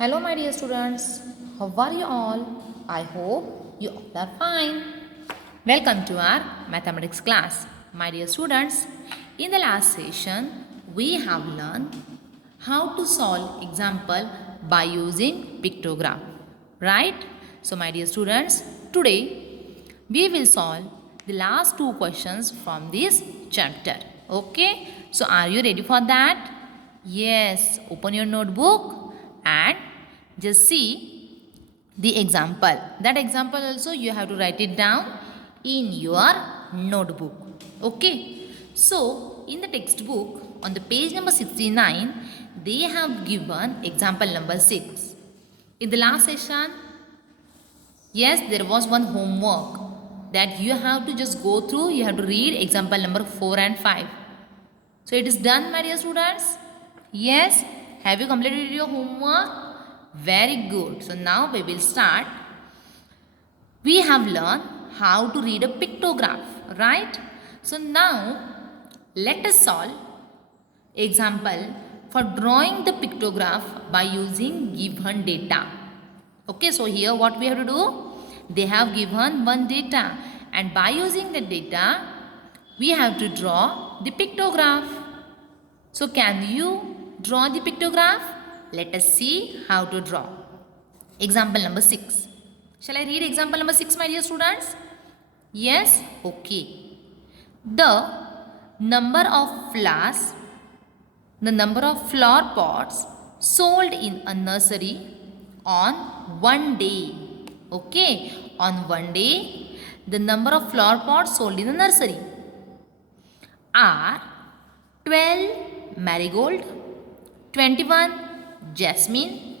Hello, my dear students. How are you all? I hope you all are fine. Welcome to our mathematics class. My dear students, in the last session, we have learned how to solve example by using pictogram. Right? So, my dear students, today we will solve the last two questions from this chapter. Okay? So, are you ready for that? Yes. Open your notebook and just see the example. That example also you have to write it down in your notebook. Okay. So, in the textbook on the page number 69, they have given example number 6. In the last session, yes, there was one homework that you have to just go through. You have to read example number 4 and 5. So, it is done, my dear students. Yes. Have you completed your homework? Very good. So, now we will start. We have learned how to read a pictograph, right? So, now let us solve example for drawing the pictograph by using given data. Okay, so here what we have to do? They have given one data, and by using the data, we have to draw the pictograph. So, can you draw the pictograph? Let us see how to draw. Example number 6. Shall I read example number 6, my dear students? Yes? Okay. The number of flowers, the number of flower pots sold in a nursery on one day. Okay. On one day, the number of flower pots sold in the nursery are 12 marigold, 21 jasmine,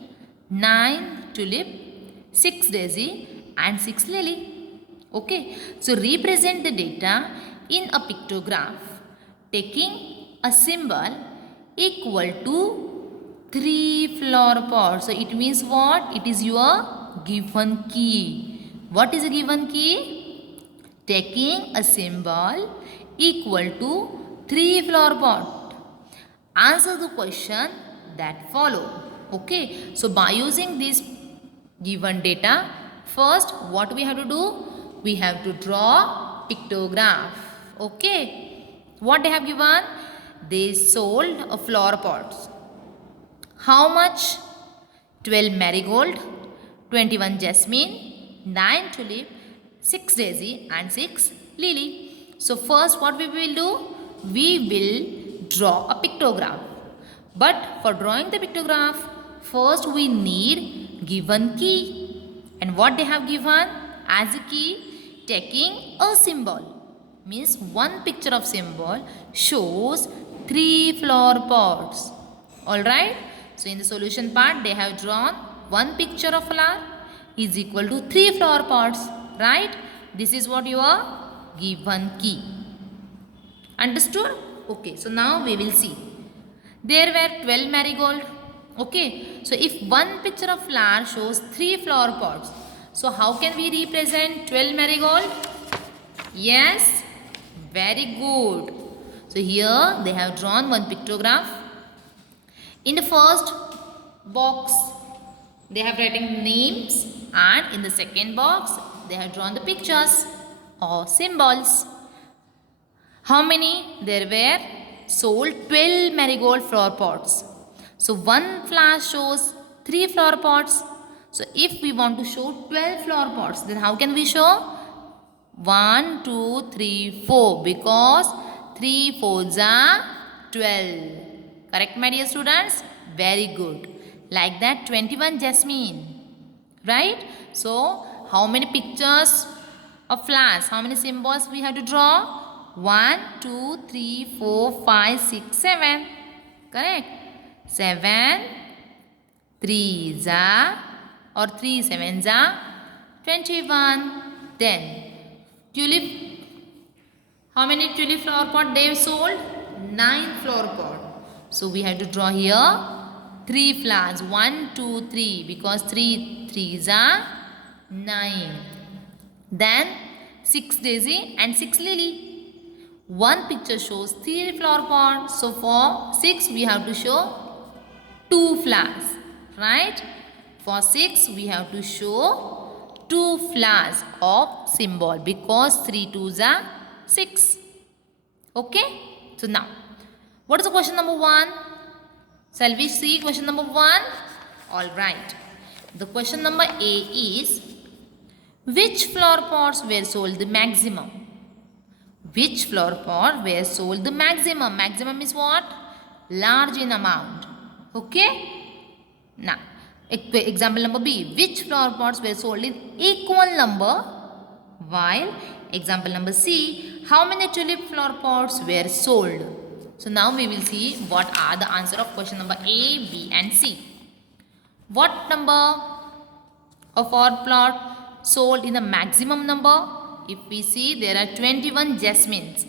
9 tulip, 6 daisy and 6 lily. Okay, so represent the data in a pictograph taking a symbol equal to 3 flower pots. So it means what? It is your given key. What is a given key? Taking a symbol equal to 3 flower pot. Answer the question that follow. Okay, so by using this given data, first what we have to do? We have to draw pictograph. Okay, what they have given? They sold a flower pots. How much? 12 marigold, 21 jasmine, 9 tulip, 6 daisy and 6 lily. So first what we will do? We will draw a pictograph. But for drawing the pictograph, first we need given key. And what they have given as a key? Taking a symbol. Means one picture of symbol shows 3 flower pots. Alright. So in the solution part, they have drawn one picture of flower is equal to 3 flower pots. Right. This is what your given key. Understood? Okay. So now we will see. There were 12 marigold. Okay. So if one picture of flower shows 3 flower pots, so how can we represent 12 marigold? Yes. Very good. So here they have drawn one pictograph. In the first box, they have written names, and in the second box, they have drawn the pictures or symbols. How many? There were sold 12 marigold flower pots. So one flower shows 3 flower pots. So if we want to show 12 flower pots, then how can we show? 1, 2, 3, 4, because 3 4s are 12. Correct, my dear students? Very good. Like that, 21 jasmine. Right? So how many pictures of flowers? How many symbols we have to draw? 1, 2, 3, 4, 5, 6, 7. Correct? 7 3s are, or 3 7s are 21. Then tulip. How many tulip flower pot they sold? 9 flower pot. So we have to draw here 3 flowers. 1, 2, 3, because 3 3s are 9. Then 6 daisy and 6 lily. One picture shows 3 flower pots. So for 6 we have to show 2 flowers. Right? For 6, we have to show 2 flowers of symbol because 3 2s are 6. Okay? So now, what is the question number 1? Shall we see question number 1? Alright. The question number A is, which flower pots were sold the maximum? Which flower pot were sold the maximum? Maximum is what? Large in amount. Okay? Now, example number B. Which flower pots were sold in equal number? While example number C. How many tulip flower pots were sold? So now we will see what are the answer of question number A, B and C. What number of flower plot sold in the maximum number? If we see, there are 21 jasmines,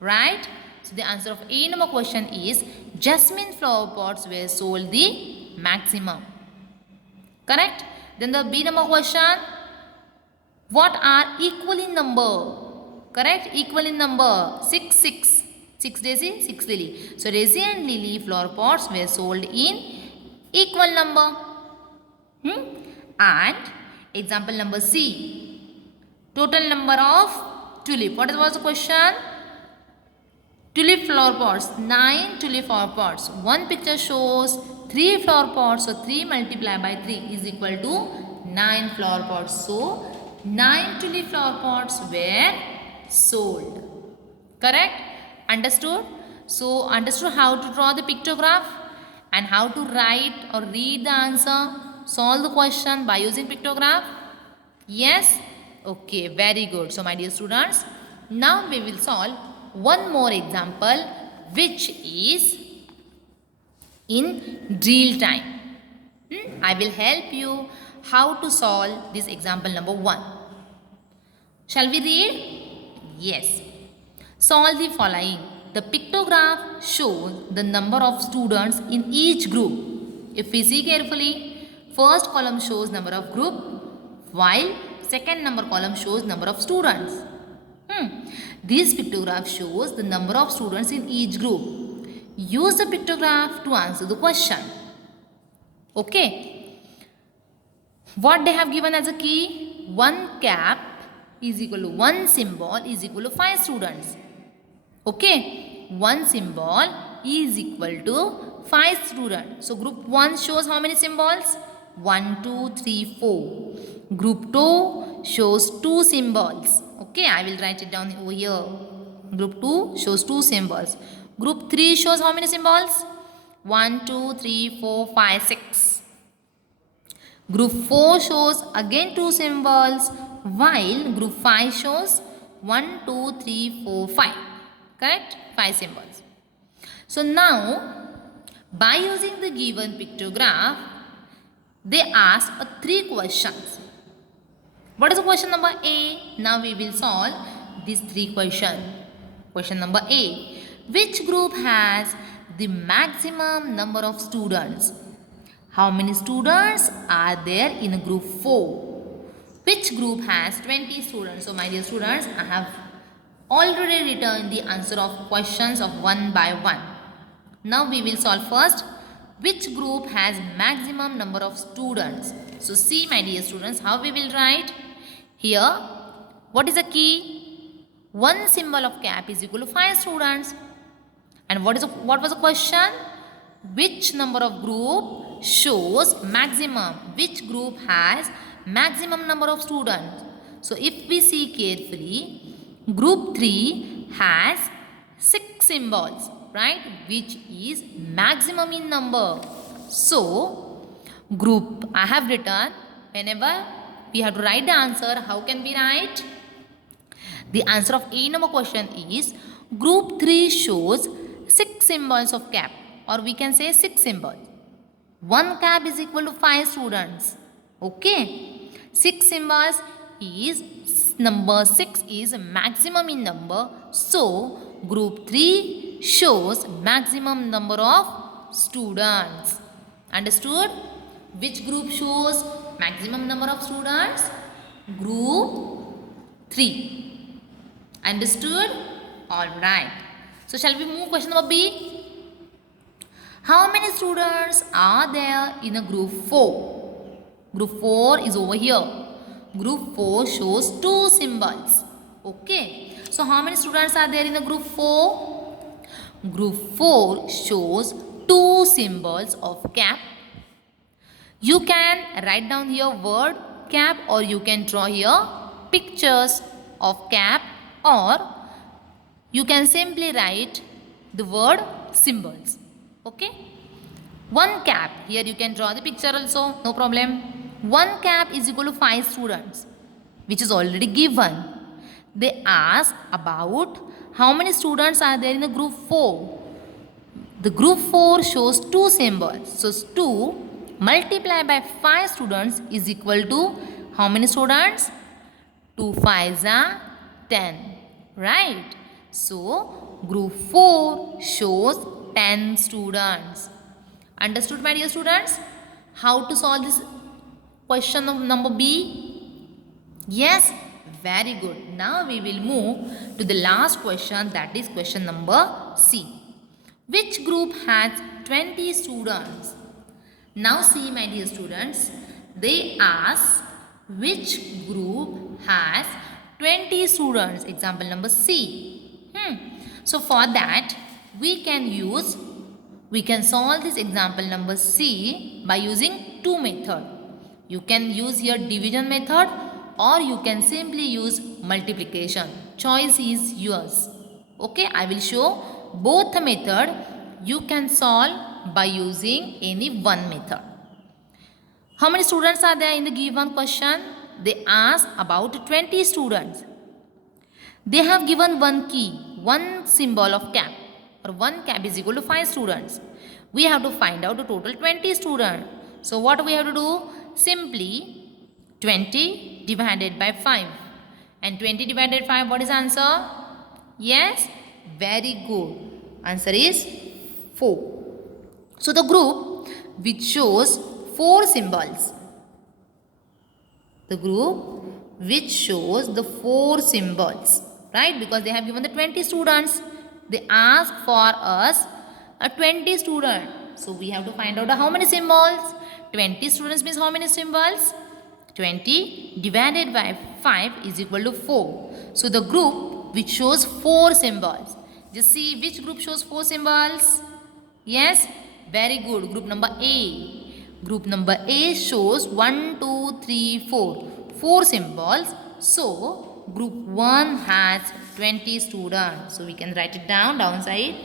right? So the answer of A number question is jasmine flower pots were sold the maximum. Correct? Then the B number question, what are equal in number? Correct? Equal in number 6, 6. 6 daisy, 6 lily. So daisy and lily flower pots were sold in equal number. And example number C. Total number of tulip. What was the question? Tulip flower pots. 9 tulip flower pots. One picture shows 3 flower pots. So 3 multiplied by 3 is equal to 9 flower pots. So 9 tulip flower pots were sold. Correct? Understood? So understood how to draw the pictograph and how to write or read the answer. Solve the question by using pictograph. Yes? Okay, very good. So my dear students, now we will solve one more example which is in real time. I will help you how to solve this example number 1. Shall we read? Yes. Solve the following. The pictograph shows the number of students in each group. If we see carefully, first column shows number of group while second number column shows number of students. This pictograph shows the number of students in each group. Use the pictograph to answer the question. Okay. What they have given as a key? 1 cap is equal to 1 symbol is equal to 5 students. Okay. 1 symbol is equal to 5 students. So group 1 shows how many symbols? 1, 2, 3, 4. Group 2 shows 2 symbols. Okay, I will write it down over here. Group 2 shows 2 symbols. Group 3 shows how many symbols? 1, 2, 3, 4, 5, 6. Group 4 shows again 2 symbols, while group 5 shows 1, 2, 3, 4, 5. Correct? 5 symbols. So now, by using the given pictograph, they ask 3 questions. What is the question number A? Now we will solve these 3 questions. Question number A. Which group has the maximum number of students? How many students are there in group 4? Which group has 20 students? So my dear students, I have already written the answer of questions of 1 by 1. Now we will solve first. Which group has maximum number of students? So see my dear students how we will write. Here, what is the key? 1 symbol of cap is equal to 5 students. And what was the question? Which number of group shows maximum? Which group has maximum number of students? So if we see carefully, group 3 has 6 symbols, right? Which is maximum in number. So group, I have written, whenever we have to write the answer, how can we write? The answer of A number question is group 3 shows 6 symbols of cap, or we can say 6 symbols. 1 cap is equal to 5 students. Okay. 6 symbols is number 6 is maximum in number. So group 3 shows maximum number of students. Understood? Which group shows maximum number of students? Group 3. Understood? Alright. So shall we move question number B? How many students are there in a group 4? Group 4 is over here. Group 4 shows 2 symbols. Okay. So how many students are there in the group 4? Group 4 shows 2 symbols of cap. You can write down here word cap, or you can draw here pictures of cap, or you can simply write the word symbols. Okay. One cap, here you can draw the picture also, no problem. One cap is equal to 5 students, which is already given. They ask about how many students are there in the group 4. The group 4 shows 2 symbols. So 2 multiplied by 5 students is equal to how many students? 2 5s are 10. Right? So group 4 shows 10 students. Understood, my dear students? How to solve this question of number B? Yes, very good. Now we will move to the last question, that is question number C. Which group has 20 students? Now see, my dear students, they ask which group has 20 students. Example number C. So for that we can solve this example number C by using two methods. You can use here division method, or you can simply use multiplication. Choice is yours. Okay, I will show both the method. You can solve by using any one method. How many students are there in the given question? They ask about 20 students. They have given one key, one symbol of cap, or one cap is equal to 5 students. We have to find out the total 20 students. So what we have to do? Simply 20 divided by 5. And 20 divided by 5, what is answer? Yes, very good. Answer is 4. So the group which shows 4 symbols. The group which shows the 4 symbols. Right? Because they have given the 20 students. They ask for us a 20 student. So we have to find out how many symbols. 20 students means how many symbols? 20 divided by 5 is equal to 4. So the group which shows 4 symbols. Just see which group shows 4 symbols. Yes, very good. Group number A. Group number A shows 1, 2, 3, 4. 4 symbols. So group 1 has 20 students. So we can write it down downside.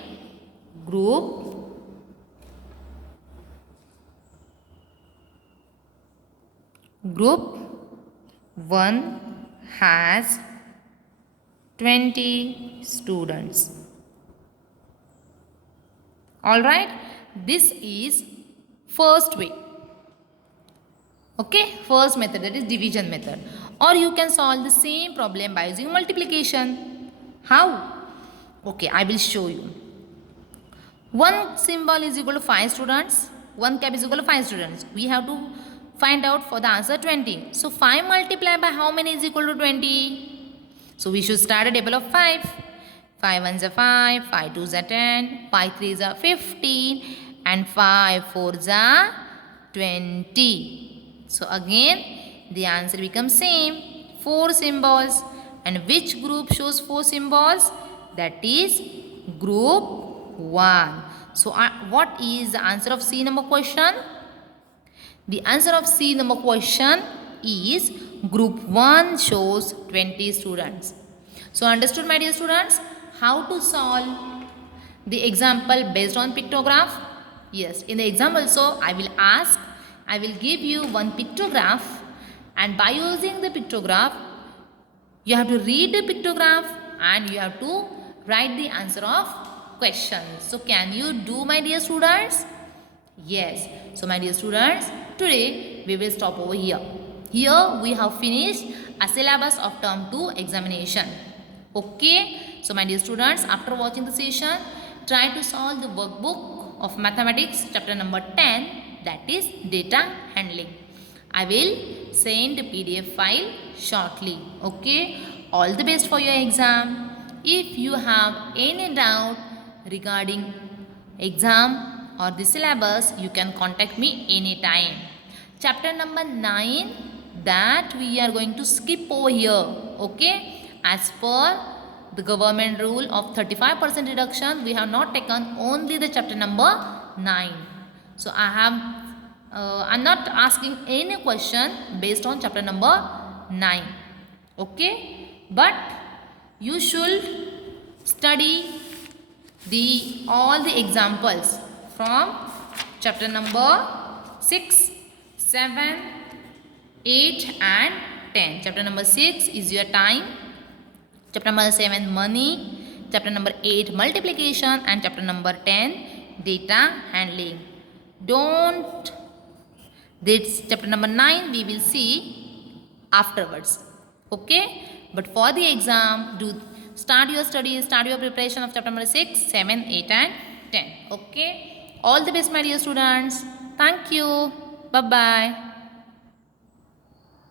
Group 1 has 20 students. Alright, this is first way. Okay, first method, that is division method. Or you can solve the same problem by using multiplication. How? Okay, I will show you. One symbol is equal to 5 students. One cap is equal to 5 students. We have to find out for the answer 20. So 5 multiplied by how many is equal to 20? So we should start a table of 5. 5 ones are 5, 5 twos are 10, 5 threes are 15, and 5 fours are 20. So again the answer becomes same, 4 symbols. And which group shows 4 symbols? That is group 1. So what is the answer of C number question? The answer of C number question is group 1 shows 20 students. So understood, my dear students, how to solve the example based on pictograph? Yes, in the exam also I will give you one pictograph, and by using the pictograph you have to read the pictograph and you have to write the answer of question. So can you do, my dear students? Yes. So my dear students, today we will stop over here. Here we have finished a syllabus of term 2 examination. Okay. So my dear students, after watching the session, try to solve the workbook of mathematics chapter number 10, that is data handling. I will send the PDF file shortly. Okay. All the best for your exam. If you have any doubt regarding exam or the syllabus, you can contact me anytime. Chapter number 9, that we are going to skip over here. Okay, as per the government rule of 35% reduction, we have not taken only the chapter number 9. So I'm not asking any question based on chapter number 9. Okay, but you should study all the examples from chapter number 6, 7, 8 and 10. Chapter number 6 is your time, chapter number 7 money, chapter number 8 multiplication and chapter number 10 data handling. Don't this chapter number 9 we will see afterwards. Okay, but for the exam, do start your studies, start your preparation of chapter number 6, 7, 8 and 10. Okay, all the best my dear students. Thank you. Bye bye.